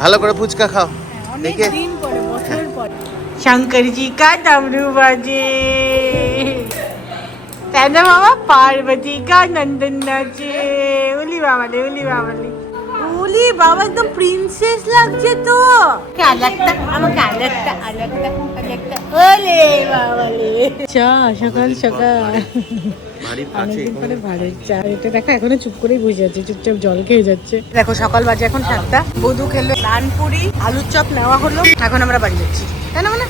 ভালো করে ফুচকা খাও। দেখে দিন পরে বছর পরে শঙ্কর জি কা डमरू বাজে, তাই না বাবা? পার্বতী কা নন্দন নাচে। উলি বাবালে, উলি বাবালে, উলি বাবা, একদম প্রিন্সেস লাগছে তো। আলাদা আমাকে আলাদা আলাদা আলাদা। ওলে বাবালে, চা সকাল সকাল অনেকদিন পরে ভাড়ের চা। এটা দেখো এখনো চুপ করেই বসে আছে, চুপচাপ জল খেয়ে যাচ্ছে। দেখো সকাল বাজে এখন 7টা। বধু খেলো নানপুরি, আলুর চপ নেওয়া হলো। এখন আমরা বাড়ি যাচ্ছি, তাই না? মানে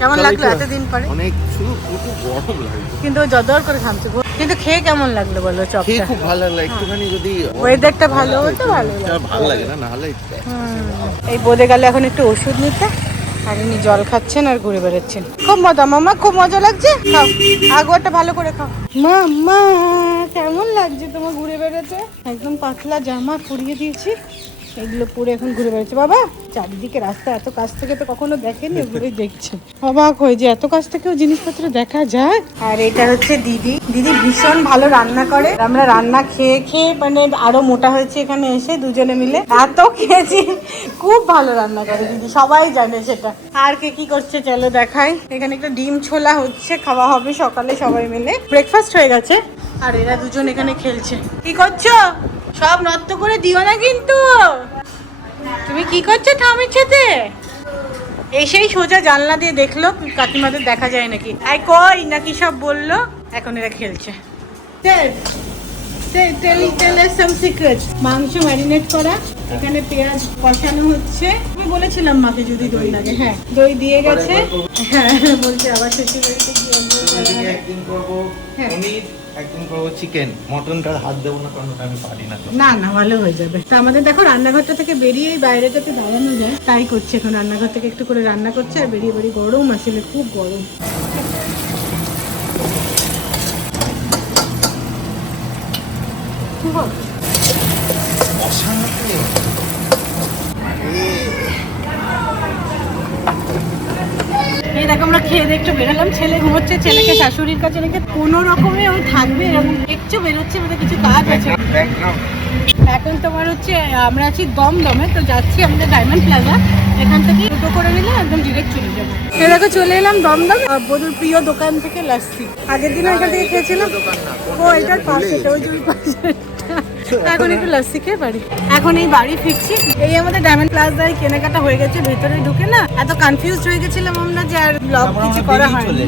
কেমন লাগলো এতদিন পরে? অনেক শুধু খুব গরম লাগলো, কিন্তু জদর করে খামছে। কিন্তু খেয়ে কেমন লাগলো বলো? চপ খেয়ে খুব ভালো লাগলো। একটুখানি যদি ওয়েদারটা ভালো হতো ভালো লাগতো। ভালো লাগে না, না হলে এই বোধে গেলে এখন একটু ওষুধ নিতে, আর ইনি জল খাচ্ছেন আর ঘুরে বেড়াচ্ছেন। খুব মজা মামা, খুব মজা লাগছে। খাও আগোয়াটা ভালো করে খাও। মাম্মা কেমন লাগছে তোমার ঘুরে বেড়াতে? একদম পাতলা জামা পরিয়ে দিয়েছি, এগুলো পরে এখন ঘুরে বেড়াচ্ছে। বাবা চারিদিকে রাস্তা এত কাছ থেকে তো কখনো দেখেনি, ঘুরে দেখছে। অবাক হয়ে যে এত কাছ থেকেও জিনিসপত্র দেখা যায়। আর এটা হচ্ছে দিদি। দিদি ভীষণ ভালো রান্না করে। আমরা রান্না খেয়ে খেয়ে মানে আরো মোটা হয়েছে এখানে এসে দুজনে মিলে। এত খেয়েছি, খুব ভালো রান্না করে দিদি, সবাই জানে সেটা। আর কে কি করছে চলো দেখাই। এখানে একটা ডিম ছোলা হচ্ছে, খাওয়া হবে সকালে সবাই মিলে। ব্রেকফাস্ট হয়ে গেছে আর এরা দুজন এখানে খেলছে। কি করছো? সব নষ্ট করে দিও না কিন্তু। তুমি কি করছো ঠামির সাথে? এসেই সোজা জানলা দিয়ে দেখলো কাকিমাদের দেখা যায় নাকি, আই কই নাকি সব বললো। এখন এরা খেলছে। মাংস ম্যারিনেট করা, এখানে পেঁয়াজ কষানো হচ্ছে। আমি বলেছিলাম মাকে যদি দই লাগে। হ্যাঁ দই দিয়ে গেছে। হ্যাঁ বলছে আবার শ্বশুর বাড়িতে গিয়ে একদিন করবো পনির, একদিন করবো চিকেন। মটনটার হাত দেবো না, কারণ আমি পারি না। না না ভালো হয়ে যাবে। তো আমাদের দেখো রান্নাঘরটা থেকে বেরিয়ে বাইরে যাতে দাঁড়ানো যায় তাই করছে। এখন রান্নাঘর থেকে একটু করে রান্না করছে আর বেরিয়ে বেরিয়ে। গরম আসলে খুব গরম। এই দেখো আমরা খেয়ে একটু বেরোলাম। ছেলে ঘুমোচ্ছে, ছেলেকে শাশুড়ির কাছে রেখে কোনো রকমে ও থাকবে এরকম একটু বেরোচ্ছে, আমাদের কিছু কাজ আছে। এখন তোমার হচ্ছে আমরা আছি দমদমে, তো যাচ্ছি আমাদের ডায়মন্ড প্লাজা। এখান থেকে টোটো করে নিলে একদম ডিরেক্ট চলে যাবো। দেখো চলে এলাম দমদম। বধুর প্রিয় দোকান থেকে লাস্সি। আগের দিন এখান থেকে খেয়েছিলাম। ও এটার পাশে, ওই যে পাশে। এখন একটু লাস্সি খেয়ে বাড়ি। এখন এই বাড়ি ফিরছি। এই আমাদের ডায়মন্ড প্লাজায় কেনাকাটা হয়ে গেছে। ভেতরে ঢুকে না এত কনফিউজ হয়ে গেছিলাম আমরা যে আর ব্লগ কিছু করা হয়নি।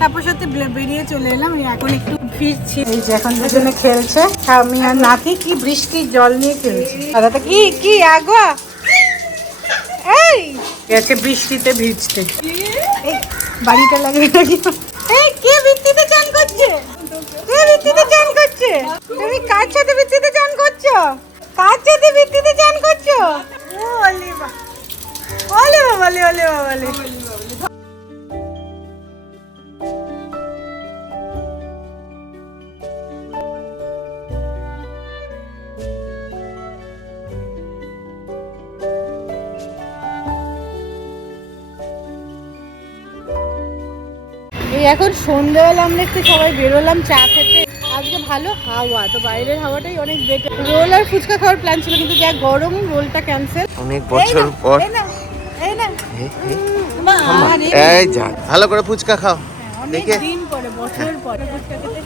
তারপর সাথে বেরিয়ে চলে এলাম। এখন একটু ফিরছি। এই যে এখন দুজনে খেলছে, আমি আর নাতি। কি বৃষ্টির জল নিয়ে খেলছি। দাদা কি কি আগোয়া এই গেছে বৃষ্টিতে ভিজতে। এই বাড়িটা লাগে নাকি? এই কে বৃষ্টিতে চান করছে? কে বৃষ্টিতে চান করছে? তুমি কার সাথে বৃষ্টিতে চান করছো? কার সাথে বৃষ্টিতে চান করছো? ওলে বাবা, ওলে বাবালে, ওলে বাবালে। এই এখন সন্ধ্যাবেলা আমরা একটু সবাই বেরোলাম চা খেতে। আজকে ভালো হাওয়া, তো বাইরের হাওয়াটাই অনেক বেটার। রোল আর ফুচকা খাওয়ার প্ল্যান ছিল, কিন্তু যা গরম রোলটা ক্যান্সেল। অনেক বছর পর। এই যা ভালো করে ফুচকা খাও। অনেক দিন পরে, বছর পরে ফুচকা খেতে।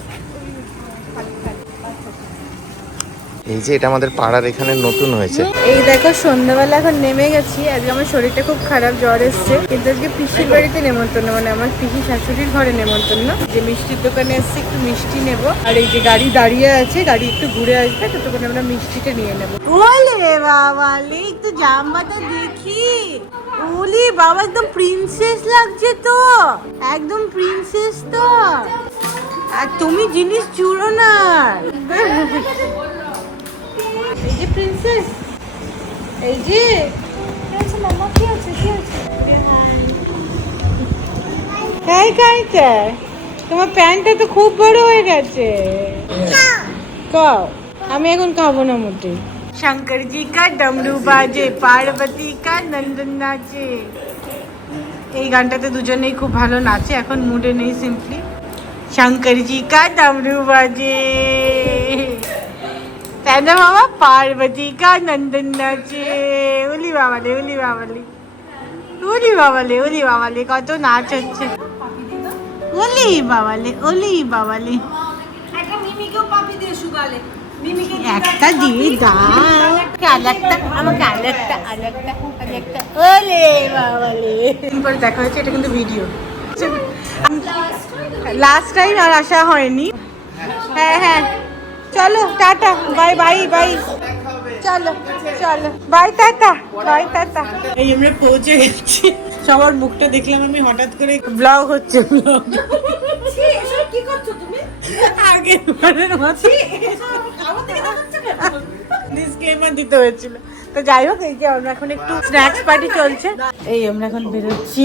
এই যে এটা আমাদের পাড়ার এখানে নতুন হয়েছে। এই দেখো সন্ধ্যাবেলা এখন নেমে গেছি। আজকে আমার শরীরটা খুব খারাপ, জ্বর এসছে। কিন্তু আজকে পিসির বাড়িতে নেমন্তন্ন, মানে আমার পিসি শাশুড়ির ঘরে নেমন্তন্ন। যে মিষ্টির দোকানে এসছি, একটু মিষ্টি নেবো। আর এই যে গাড়ি দাঁড়িয়ে আছে, গাড়ি একটু ঘুরে আসবে, ততক্ষণ আমরা মিষ্টিটা নিয়ে নেবো। ওলে বাবা, একটু জামাটা দেখি। ওলি বাবা, একদম প্রিন্সেস লাগছে তো, একদম প্রিন্সেস তো। আর তুমি জিনিস চুড়ো না। এই যে প্রিন্সেস, এই যে মামা কি আছে, কি আছে? তাই খাইছে। তোমার প্যান্টটা তো খুব বড় হয়ে গেছে। খাও, আমি এখন খাবো না মোটে। শঙ্কর জি কা ডমরু বাজে, পার্বতী কা নন্দন নাচে। এই গানটাতে দুজনেই খুব ভালো নাচে। এখন মুডে নেই সিম্পলি। শঙ্কর জি কা ডমরু বাজে। চাঁদা বাবা পার্বতী কা নন্দন নাচে। উলি বাবালে উলি বাবালে উলি বাবালে উলি বাবালে কত নাচ হচ্ছে। উলি বাবালে উলি বাবালে একটা দিয়ে দাও আরেকটা আমাকে আরেকটা আরেকটা আরেকটা ওলে বাবালে। পরে দেখা হচ্ছে, এটা কিন্তু ভিডিও লাস্ট টাইম আর আসা হয়নি। হ্যাঁ হ্যাঁ চলো টাটা বাই বাই বাই চলো চলো বাই টাটা বাই টাটা। এই আমরা পৌঁছে গেছি। সবার মুখটা দেখলাম আমি হঠাৎ করে, ব্লগ হচ্ছে ব্লগ। কি করছো তুমি? আগের বারের মতো ডিসক্লেমার দিতে হয়েছিল। তো যাই হোক, এই যে আমরা এখন একটু স্ন্যাক্স পার্টি চলছে, এই আমরা এখন বেরোচ্ছি।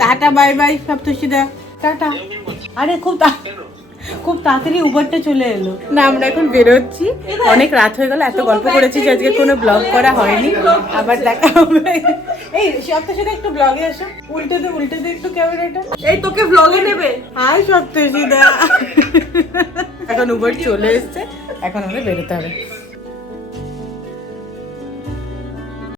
টাটা বাই বাই সপ্তর্ষিদা টাটা। আরে খুব তাড়াতাড়ি উবারটা চলে এলো না, আমরা এখন বেরোচ্ছি। অনেক রাত হয়ে গেল, এত গল্প করেছি যে আজকে কোনো ব্লগ করা হয়নি। আবার দেখা হবে। এই সপ্তর্ষিদা একটু ব্লগে আসো, উল্টে দে একটু ক্যামেরাটা। এই তোকে ব্লগে নেবে। হাই সপ্তর্ষিদা। এখন উবার চলে এসছে, এখন আমাদের বেরোতে হবে।